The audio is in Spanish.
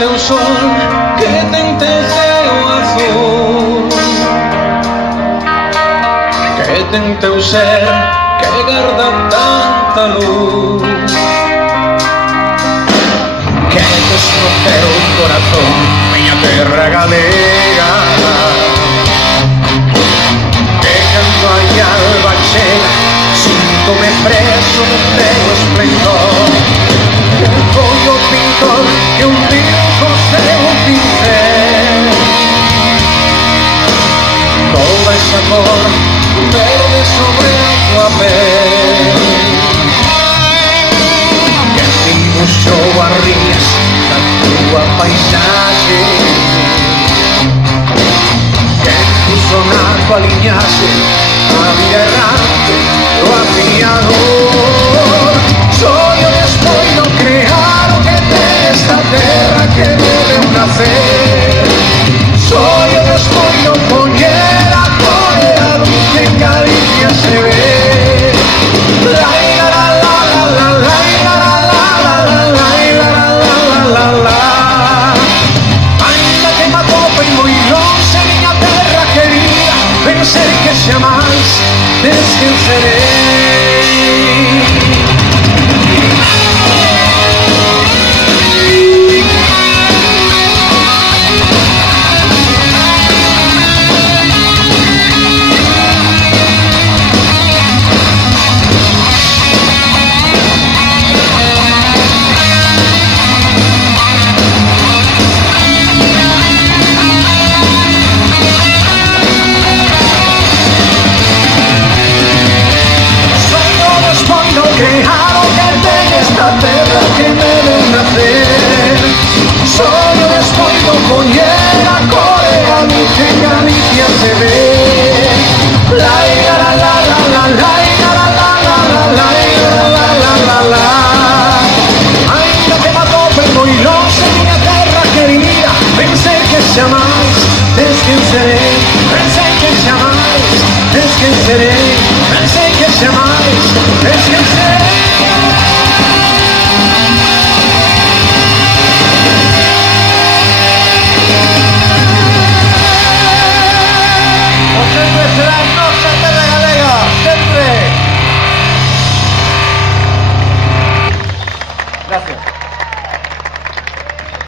teu sol que ten teu ceo azul, que ten teu ser que garda tanta luz, que tes no teu corazón miña terra galega, que cando a alba chega síntome preso no teu esplendor, que foi o pintor que hundiu co seu pincel todo ese amor verde sobre a tua pel, que dibuixou as rías da tua paisaxe, que puso na tua liñaxe a vida errante do afiador. Soy o despoio crear o que ten esta terra que debeu nacer, soy o despoio poñer a cor e a luz que en Galicia se ve. Ainda que me atope moi longe miña terra querida, pensei que xamais te esquecerei. Solo despois do poñer a cor e a luz que en Galicia se ve.